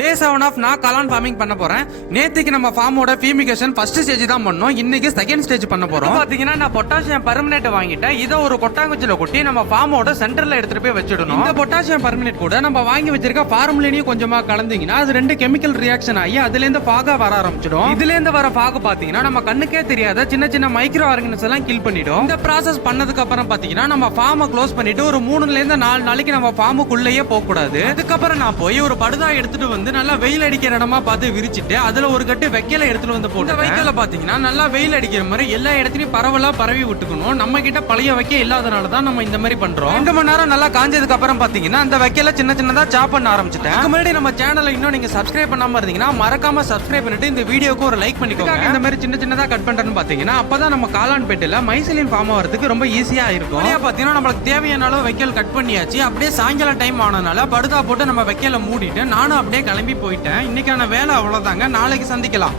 டே 7 of நான் காளான் farming பண்ண போறேன். நேத்துக்கு நம்ம ஃபார்மோட ஃபியூமிகேஷன் ஃபர்ஸ்ட் ஸ்டேஜ் தான் பண்ணோம். இன்னைக்கு செகண்ட் ஸ்டேஜ் பண்ண போறோம். பாத்தீங்கன்னா நான் பொட்டாசியம் பெர்மனேட் வாங்கிட்டேன். இதை ஒரு கொட்டாங்குச்சில கொட்டி நம்ம ஃபார்மோட சென்டர்ல எடுத்துட்டு போய் வச்சிடணும். இந்த பொட்டாசியம் பெர்மனேட் கூட நம்ம வாங்கி வச்சிருக்க ஃபார்முலேனியும் கொஞ்சமா கலந்தீங்கன்னா அது ரெண்டு கெமிக்கல் ரியாக்ஷன் ஆகி அதுல இருந்து ஃபாகா வர ஆரம்பிச்சிடும். இதுல இருந்து வர ஃபாகு பாத்தீங்கன்னா நம்ம கண்ணுக்கே தெரியாத சின்ன சின்ன மைக்ரோ ஆர்கனிசம் எல்லாம் கில் பண்ணிடும். இந்த ப்ராசஸ் பண்ணதுக்கு அப்புறம் பாத்தீங்கன்னா நம்ம ஃபார்மை க்ளோஸ் பண்ணிட்டு ஒரு 3ல இருந்து 4 நாளைக்கு நம்ம ஃபார்முக்குள்ளேயே போக கூடாது. அதுக்கப்புறம் நான் போய் ஒரு படுதா எடுத்துட்டு வந்து நல்லா வெயில் அடிக்கிற இடமா பார்த்து விரிச்சிட்டு அதுல ஒரு கட்டு வைக்கல எடுத்துட்டு வந்து போட்டு வைக்கல பாத்தீங்கன்னா நல்லா வெயில் அடிக்கிற மாதிரி எல்லா இடத்துலயும் பரவலா பரவி விட்டுக்கணும். நம்ம கிட்ட பழைய வைக்க இல்லாதனாலதான் நம்ம இந்த மாதிரி பண்றோம். 2 மணி நேரம் நல்லா காஞ்சதுக்கு அப்புறம் பாத்தீங்கன்னா அந்த வைக்கல சின்ன சின்னதா சாப் பண்ண ஆரம்பிச்சிட்டேன். அதுக்கு முன்னாடி நம்ம சேனலை இன்னும் நீங்க சப்ஸ்கிரைப் பண்ணாம இருந்தீங்கன்னா மறக்காம சப்ஸ்கிரைப் பண்ணிட்டு இந்த வீடியோக்கு ஒரு லைக் பண்ணிக்கோங்க. இந்த மாதிரி சின்ன சின்னதா கட் பண்றேன்னு பாத்தீங்கன்னா அப்பதான் நம்ம காளான் பெட்டில மைசிலின் ஃபார்ம் ஆகிறதுக்கு ரொம்ப ஈஸியா இருக்கும். பாத்தீங்கன்னா நம்மளுக்கு தேவையான அளவு வைக்கல் கட் பண்ணியாச்சு. அப்படியே சாயங்காலம் டைம் ஆனதுனால படுதா போட்டு நம்ம வைக்கல மூடிட்டு நானும் அப்படியே கிளம்பி போயிட்டேன். இன்னைக்கான வேலை அவ்வளவுதாங்க. நாளைக்கு சந்திக்கலாம்.